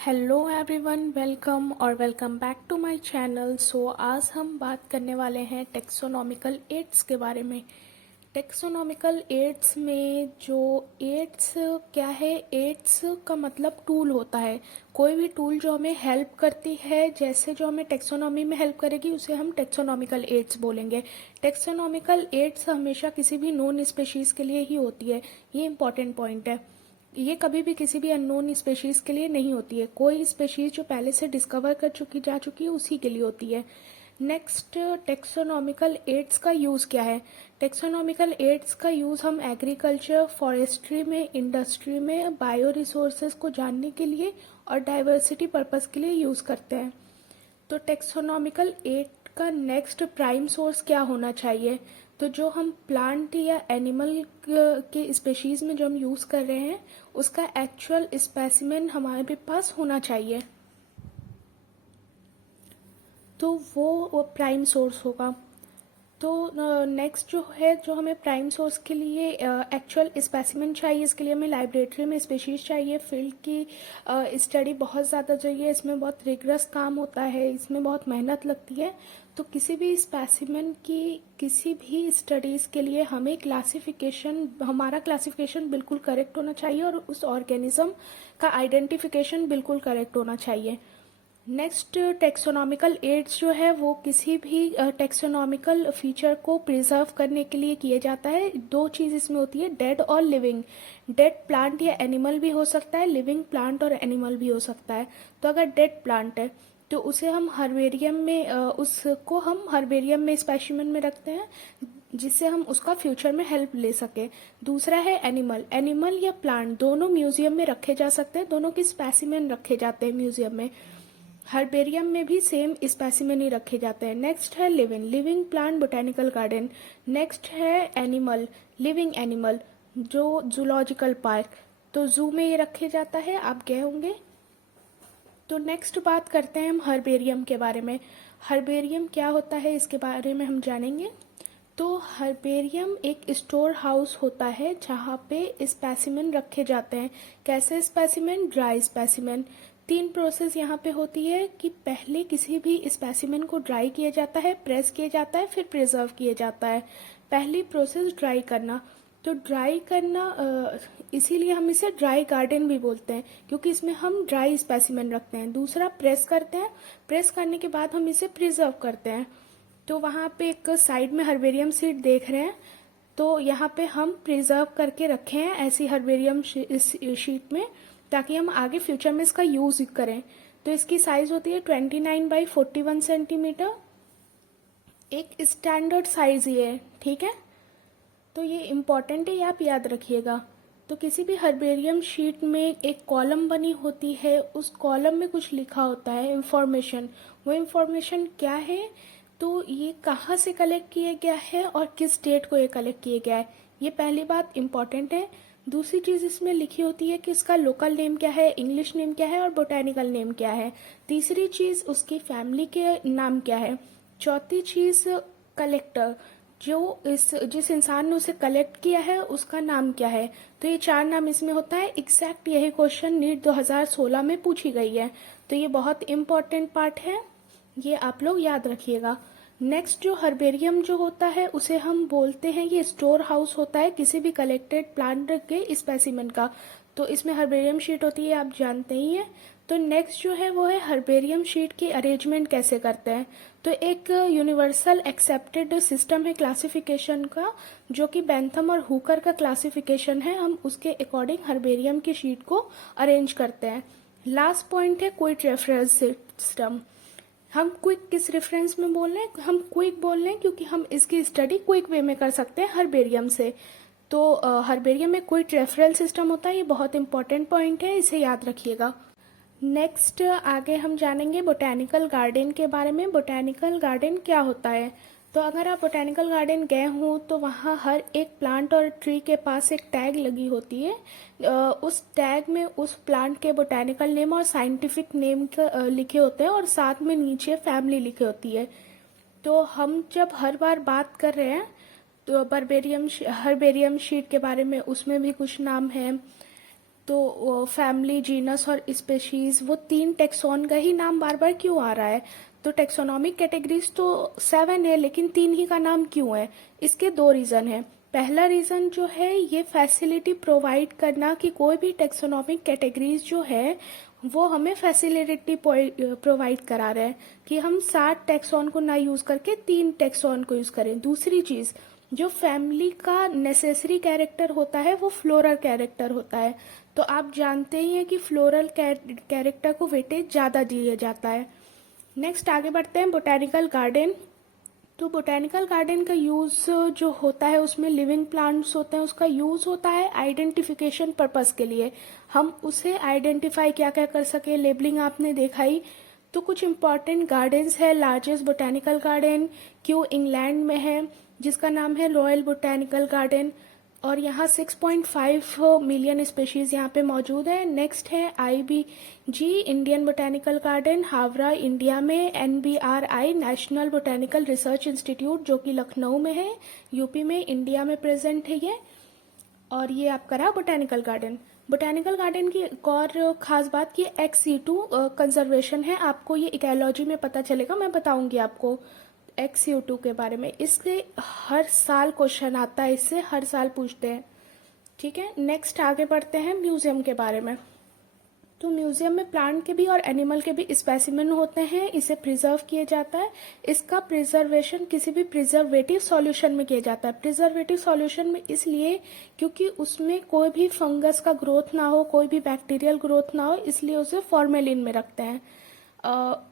Hello everyone, welcome और welcome back to my channel. आज हम बात करने वाले हैं टेक्सोनॉमिकल एड्स के बारे में। टेक्सोनॉमिकल एड्स में जो एड्स क्या है, एड्स का मतलब टूल होता है। कोई भी टूल जो हमें हेल्प करती है, जैसे जो हमें टेक्सोनॉमी में हेल्प करेगी उसे हम टेक्सोनॉमिकल एड्स बोलेंगे। टेक्सोनॉमिकल एड्स हमेशा किसी भी नोन स्पेशीज़ के लिए ही होती है, ये इंपॉर्टेंट पॉइंट है। ये कभी भी किसी भी अननोन स्पेशीज के लिए नहीं होती है। कोई स्पेशीज जो पहले से डिस्कवर जा चुकी है उसी के लिए होती है। नेक्स्ट, टेक्सोनॉमिकल एड्स का यूज़ क्या है। टेक्सोनॉमिकल एड्स का यूज़ हम एग्रीकल्चर, फॉरेस्ट्री में, इंडस्ट्री में, बायो रिसोर्सेज को जानने के लिए और डाइवर्सिटी पर्पस के लिए यूज़ करते हैं। तो टेक्सोनॉमिकल एड का नेक्स्ट प्राइम सोर्स क्या होना चाहिए। तो जो हम प्लांट या एनिमल के स्पेशीज़ में जो हम यूज़ कर रहे हैं उसका एक्चुअल स्पेसिमेन हमारे पास होना चाहिए, तो वो प्राइम सोर्स होगा। तो नेक्स्ट जो है, जो हमें प्राइम सोर्स के लिए एक्चुअल स्पेसिमेन चाहिए, इसके लिए हमें लाइब्रेटरी में स्पीशीज़ चाहिए। फील्ड की स्टडी बहुत ज़्यादा चाहिए, इसमें बहुत रिगरस काम होता है, इसमें बहुत मेहनत लगती है। तो किसी भी स्पेसिमेन की किसी भी स्टडीज़ के लिए हमें हमारा क्लासिफिकेशन बिल्कुल करेक्ट होना चाहिए और उस ऑर्गेनिज्म का आइडेंटिफिकेशन बिल्कुल करेक्ट होना चाहिए। नेक्स्ट, टेक्सोनॉमिकल एड्स जो है वो किसी भी टेक्सोनॉमिकल फीचर को प्रिजर्व करने के लिए किए जाता है। दो चीज़ इसमें होती है, डेड और लिविंग। डेड प्लांट या एनिमल भी हो सकता है, लिविंग प्लांट और एनिमल भी हो सकता है। तो अगर डेड प्लांट है तो उसे हम हर्बेरियम में उसको हम हर्बेरियम में स्पेसिमेन में रखते हैं, जिससे हम उसका फ्यूचर में हेल्प ले सके। दूसरा है एनिमल। एनिमल या प्लांट दोनों म्यूजियम में रखे जा सकते हैं, दोनों के स्पेसिमेन रखे जाते हैं म्यूजियम में। हर्बेरियम में भी सेम स्पेसिमेन ही रखे जाते हैं। नेक्स्ट है living. Living plant botanical garden. Next है एनिमल, लिविंग एनिमल जो जूलॉजिकल पार्क, तो जू में ये रखे जाता है, आप गए होंगे। तो नेक्स्ट बात करते हैं हम हर्बेरियम के बारे में। हर्बेरियम क्या होता है इसके बारे में हम जानेंगे। तो हर्बेरियम एक स्टोर हाउस होता है जहाँ पे स्पेसिमेन रखे जाते हैं। कैसे स्पेसिमेन? Dry specimen. तीन प्रोसेस यहाँ पे होती है कि पहले किसी भी स्पेसिमेन को ड्राई किया जाता है, प्रेस किया जाता है, फिर प्रिजर्व किया जाता है। पहली प्रोसेस ड्राई करना। तो ड्राई करना इसीलिए हम इसे ड्राई गार्डन भी बोलते हैं, क्योंकि इसमें हम ड्राई स्पेसिमेन रखते हैं। दूसरा प्रेस करते हैं, प्रेस करने के बाद हम इसे प्रिजर्व करते हैं। तो वहाँ पे एक साइड में हर्बेरियम शीट देख रहे हैं, तो यहाँ पे हम प्रिजर्व करके रखे हैं ऐसी हर्बेरियम शीट में, ताकि हम आगे फ्यूचर में इसका यूज करें। तो इसकी साइज होती है 29 by 41 सेंटीमीटर। एक स्टैंडर्ड साइज ये है, ठीक है। तो ये इम्पॉर्टेंट है, ये आप याद रखिएगा। तो किसी भी हर्बेरियम शीट में एक कॉलम बनी होती है, उस कॉलम में कुछ लिखा होता है इंफॉर्मेशन। वो इंफॉर्मेशन क्या है, तो ये कहाँ से कलेक्ट किया गया है और किस डेट को ये कलेक्ट किया गया है, ये पहली बात इम्पॉर्टेंट है। दूसरी चीज़ इसमें लिखी होती है कि इसका लोकल नेम क्या है, इंग्लिश नेम क्या है और बोटेनिकल नेम क्या है। तीसरी चीज़ उसकी फैमिली के नाम क्या है। चौथी चीज़ कलेक्टर, जिस इंसान ने उसे कलेक्ट किया है उसका नाम क्या है। तो ये चार नाम इसमें होता है। एग्जैक्ट यही क्वेश्चन नीट 2016 में पूछी गई है, तो ये बहुत इम्पोर्टेंट पार्ट है, ये आप लोग याद रखिएगा। नेक्स्ट, जो हर्बेरियम जो होता है उसे हम बोलते हैं, ये स्टोर हाउस होता है किसी भी कलेक्टेड प्लांट के स्पेसिमेन का। तो इसमें हर्बेरियम शीट होती है, आप जानते ही हैं। तो नेक्स्ट जो है वो है हर्बेरियम शीट की अरेंजमेंट कैसे करते हैं। तो एक यूनिवर्सल एक्सेप्टेड सिस्टम है क्लासिफिकेशन का, जो कि बेंथम और हुकर का क्लासिफिकेशन है। हम उसके अकॉर्डिंग हर्बेरियम की शीट को अरेंज करते हैं। लास्ट पॉइंट है क्विक रेफरेंस सिस्टम। हम क्विक किस रेफरेंस में बोल रहे हैं, हम क्विक बोल रहे हैं क्योंकि हम इसकी स्टडी क्विक वे में कर सकते हैं हर्बेरियम से। तो हर्बेरियम में क्विक रेफरल सिस्टम होता है, ये बहुत इंपॉर्टेंट पॉइंट है, इसे याद रखिएगा। नेक्स्ट आगे हम जानेंगे बोटेनिकल गार्डन के बारे में। बोटेनिकल गार्डन क्या होता है। तो अगर आप बोटेनिकल गार्डन गए हों तो वहाँ हर एक प्लांट और ट्री के पास एक टैग लगी होती है। उस टैग में उस प्लांट के बोटेनिकल नेम और साइंटिफिक नेम लिखे होते हैं और साथ में नीचे फैमिली लिखी होती है। तो हम जब हर बार बात कर रहे हैं तो हर्बेरियम शीट के बारे में, उसमें भी कुछ नाम है। तो फैमिली, जीनस और स्पेशीज, वो 3 टेक्सॉन का ही नाम बार बार क्यों आ रहा है? तो टेक्सोनॉमिक कैटेगरीज तो 7 है, लेकिन 3 ही का नाम क्यों है? इसके 2 रीज़न है। पहला रीज़न जो है, ये फैसिलिटी प्रोवाइड करना कि कोई भी टेक्सोनॉमिक कैटेगरीज जो है वो हमें फैसिलिटी प्रोवाइड करा रहे हैं कि हम 7 टेक्सॉन को ना यूज़ करके 3 टेक्सॉन को यूज़ करें। दूसरी चीज़, जो फैमिली का नेसेसरी कैरेक्टर होता है वो फ्लोरल कैरेक्टर होता है। तो आप जानते ही हैं कि फ्लोरल कैरेक्टर को वेटेज ज़्यादा दिया जाता है। नेक्स्ट आगे बढ़ते हैं, बोटेनिकल गार्डन। तो बोटेनिकल गार्डन का यूज़ जो होता है उसमें लिविंग प्लांट्स होते हैं, उसका यूज़ होता है आइडेंटिफिकेशन पर्पस के लिए। हम उसे आइडेंटिफाई क्या क्या कर सके, लेबलिंग आपने देखा ही। तो कुछ इम्पॉर्टेंट गार्डन्स है। लार्जेस्ट बोटेनिकल गार्डन क्यों इंग्लैंड में है, जिसका नाम है रॉयल बोटेनिकल गार्डन, और यहाँ 6.5 मिलियन स्पेशीज यहाँ पे मौजूद है। नेक्स्ट है IBG Indian botanical garden, Howrah India में। NBRI national botanical research institute जो कि लखनऊ में है, यूपी में, इंडिया में प्रेजेंट है ये। और ये आपका रहा बोटेनिकल गार्डन। बोटेनिकल गार्डन की एक और खास बात कि ex-situ कंजर्वेशन है। आपको ये इकोलॉजी में पता चलेगा, मैं बताऊंगी आपको ex-situ के बारे में। इससे हर साल क्वेश्चन आता है, इससे हर साल पूछते हैं। ठीक है, नेक्स्ट आगे बढ़ते हैं म्यूजियम के बारे में। तो म्यूजियम में प्लांट के भी और एनिमल के भी स्पेसिमेन होते हैं, इसे प्रिजर्व किया जाता है। इसका प्रिजर्वेशन किसी भी प्रिजर्वेटिव सॉल्यूशन में किया जाता है। प्रिजर्वेटिव सॉल्यूशन में इसलिए क्योंकि उसमें कोई भी फंगस का ग्रोथ ना हो, कोई भी बैक्टीरियल ग्रोथ ना हो, इसलिए उसे फॉर्मेलिन में रखते हैं।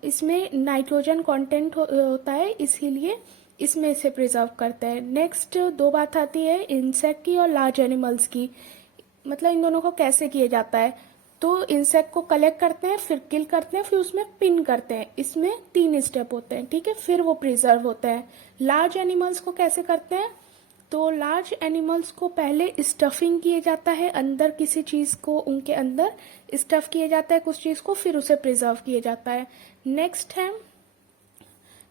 इसमें नाइट्रोजन कंटेंट होता है, इसीलिए इसमें इसे प्रिजर्व करते हैं। नेक्स्ट 2 बात आती है इंसेक्ट की और लार्ज एनिमल्स की, मतलब इन दोनों को कैसे किया जाता है। तो इंसेक्ट को कलेक्ट करते हैं, फिर किल करते हैं, फिर उसमें पिन करते हैं। इसमें 3 स्टेप होते हैं, ठीक है, फिर वो प्रिजर्व होते हैं। लार्ज एनिमल्स को कैसे करते हैं? तो लार्ज एनिमल्स को पहले स्टफिंग किया जाता है, अंदर किसी चीज को उनके अंदर स्टफ किया जाता है कुछ चीज को, फिर उसे प्रिजर्व किया जाता है। नेक्स्ट है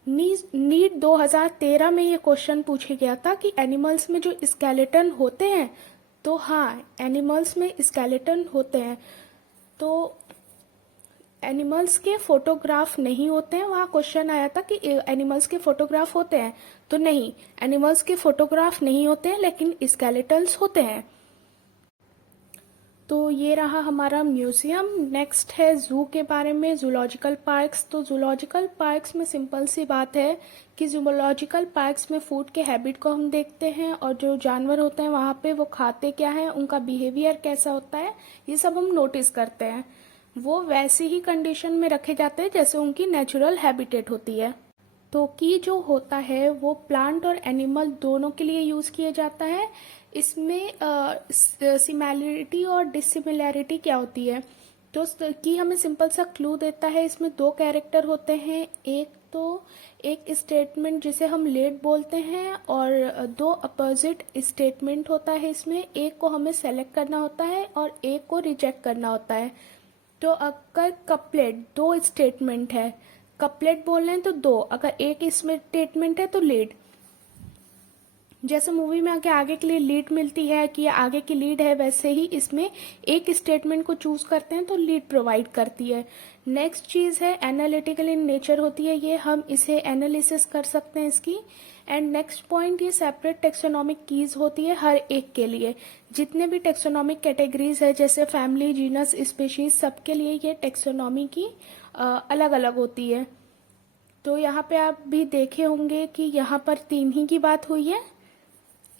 नीट 2013 में ये क्वेश्चन पूछा गया था कि एनिमल्स में जो स्केलेटन होते हैं, तो हाँ एनिमल्स में स्केलेटन होते हैं। तो एनिमल्स के फोटोग्राफ नहीं होते हैं, वहाँ क्वेश्चन आया था कि एनिमल्स के फोटोग्राफ होते हैं, तो नहीं, एनिमल्स के फोटोग्राफ नहीं होते हैं, लेकिन स्केलेटल्स होते हैं। तो ये रहा हमारा म्यूजियम। नेक्स्ट है जू के बारे में, जूलॉजिकल पार्क्स। तो जूलॉजिकल पार्क्स में सिंपल सी बात है कि जूलॉजिकल पार्क्स में फूड के हैबिट को हम देखते हैं, और जो जानवर होते हैं वहाँ पे वो खाते क्या हैं, उनका बिहेवियर कैसा होता है, ये सब हम नोटिस करते हैं। वो वैसे ही कंडीशन में रखे जाते हैं जैसे उनकी नेचुरल हैबिटेट होती है। तो की जो होता है वो प्लांट और एनिमल दोनों के लिए यूज किया जाता है। इसमें सिमिलैरिटी और डिसिमिलैरिटी क्या होती है? तो की हमें सिंपल सा क्लू देता है। इसमें 2 कैरेक्टर होते हैं, एक स्टेटमेंट जिसे हम लेट बोलते हैं, और 2 अपोजिट स्टेटमेंट होता है इसमें। एक को हमें सेलेक्ट करना होता है और एक को रिजेक्ट करना होता है। तो अगर कपलेट 2 स्टेटमेंट है, कपलेट बोल रहे हैं तो 2, अगर एक इसमें स्टेटमेंट है तो लीड। जैसे मूवी में आगे के लिए लीड मिलती है कि आगे की लीड है, वैसे ही इसमें एक स्टेटमेंट को चूज करते हैं तो लीड प्रोवाइड करती है। नेक्स्ट चीज है एनालिटिकल इन नेचर होती है, ये हम इसे एनालिसिस कर सकते हैं इसकी। एंड नेक्स्ट पॉइंट, ये सेपरेट टेक्सोनॉमिक कीज होती है हर एक के लिए। जितने भी टेक्सोनॉमिक कैटेगरीज है जैसे फैमिली, जीनस, स्पीशीज, सबके लिए ये टेक्सोनॉमी की अलग अलग होती है। तो यहाँ पे आप भी देखे होंगे कि यहाँ पर 3 ही की बात हुई है,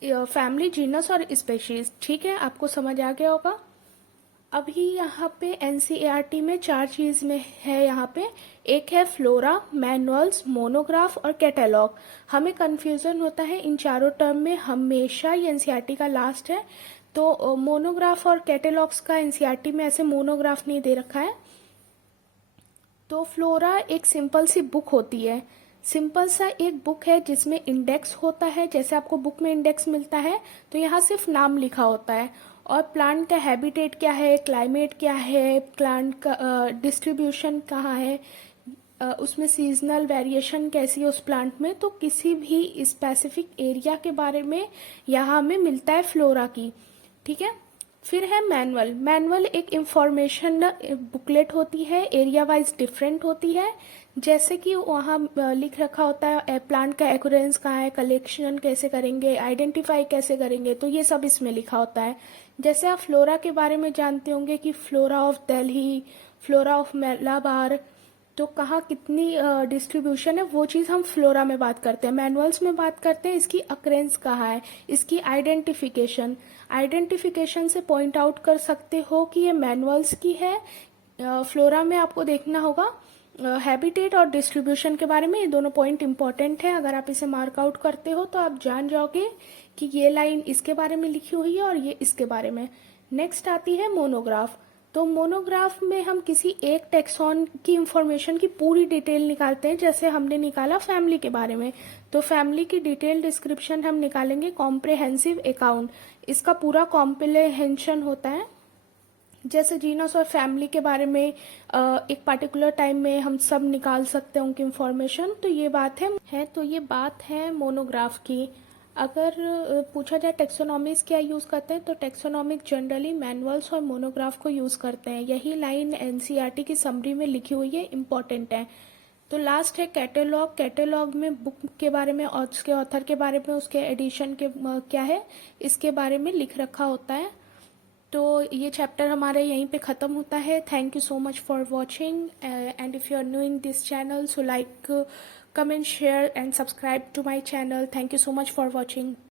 फैमिली, जीनस और स्पेशीज। ठीक है, आपको समझ आ गया होगा। अभी यहाँ पे एनसीईआरटी में 4 चीज में है। यहाँ पे एक है फ्लोरा, मैनुअल्स, मोनोग्राफ और कैटलॉग। हमें कंफ्यूजन होता है इन चारों टर्म में हमेशा, ये एनसीईआरटी का लास्ट है। तो मोनोग्राफ और कैटलॉग्स का एनसीईआरटी में ऐसे मोनोग्राफ नहीं दे रखा है। तो फ्लोरा एक सिंपल सी बुक होती है, सिंपल सा एक बुक है जिसमें इंडेक्स होता है। जैसे आपको बुक में इंडेक्स मिलता है तो यहाँ सिर्फ नाम लिखा होता है, और प्लांट का हैबिटेट क्या है, क्लाइमेट क्या है, प्लांट का डिस्ट्रीब्यूशन कहाँ है, उसमें सीजनल वेरिएशन कैसी है उस प्लांट में। तो किसी भी स्पेसिफिक एरिया के बारे में यहाँ हमें मिलता है फ्लोरा की। ठीक है, फिर है मैनुअल। मैनुअल एक इंफॉर्मेशन बुकलेट होती है, एरिया वाइज डिफरेंट होती है। जैसे कि वहाँ लिख रखा होता है प्लांट का एक्यूरेंस कहाँ है, कलेक्शन कैसे करेंगे, आइडेंटिफाई कैसे करेंगे, तो ये सब इसमें लिखा होता है। जैसे आप फ्लोरा के बारे में जानते होंगे कि flora of Delhi, flora of Malabar, तो कहाँ कितनी डिस्ट्रीब्यूशन है, वो चीज़ हम फ्लोरा में बात करते हैं। मैनुअल्स में बात करते हैं इसकी अक्रेंस कहाँ है, इसकी आइडेंटिफिकेशन। आइडेंटिफिकेशन से पॉइंट आउट कर सकते हो कि ये मैनुअल्स की है। फ्लोरा में आपको देखना होगा हैबिटेट और डिस्ट्रीब्यूशन के बारे में, ये दोनों पॉइंट इंपॉर्टेंट है। अगर आप इसे मार्क आउट करते हो तो आप जान जाओगे कि ये लाइन इसके बारे में लिखी हुई है और ये इसके बारे में। नेक्स्ट आती है मोनोग्राफ। तो मोनोग्राफ में हम किसी एक टेक्सॉन की इंफॉर्मेशन की पूरी डिटेल निकालते हैं। जैसे हमने निकाला फैमिली के बारे में, तो फैमिली की डिटेल डिस्क्रिप्शन हम निकालेंगे कॉम्प्रिहेंसिव अकाउंट। इसका पूरा कॉम्प्रिहेंशन होता है। जैसे जीनस और फैमिली के बारे में एक पर्टिकुलर टाइम में हम सब निकाल सकते हैं उनकी इंफॉर्मेशन, तो ये बात तो ये बात है मोनोग्राफ की। अगर पूछा जाए टेक्सोनॉमीज क्या यूज़ करते हैं, तो टेक्सोनॉमिक जनरली मैनुअल्स और मोनोग्राफ को यूज़ करते हैं। यही लाइन एनसीईआरटी की समरी में लिखी हुई है, इम्पॉर्टेंट है। तो लास्ट है कैटेलॉग। कैटेलॉग में बुक के बारे में और उसके ऑथर के बारे में, उसके एडिशन के क्या है, इसके बारे में लिख रखा होता है। तो ये चैप्टर हमारे यहीं पे ख़त्म होता है। Thank you so much for watching and if you are new in this channel so like, comment, share and subscribe to my channel. Thank you so much for watching.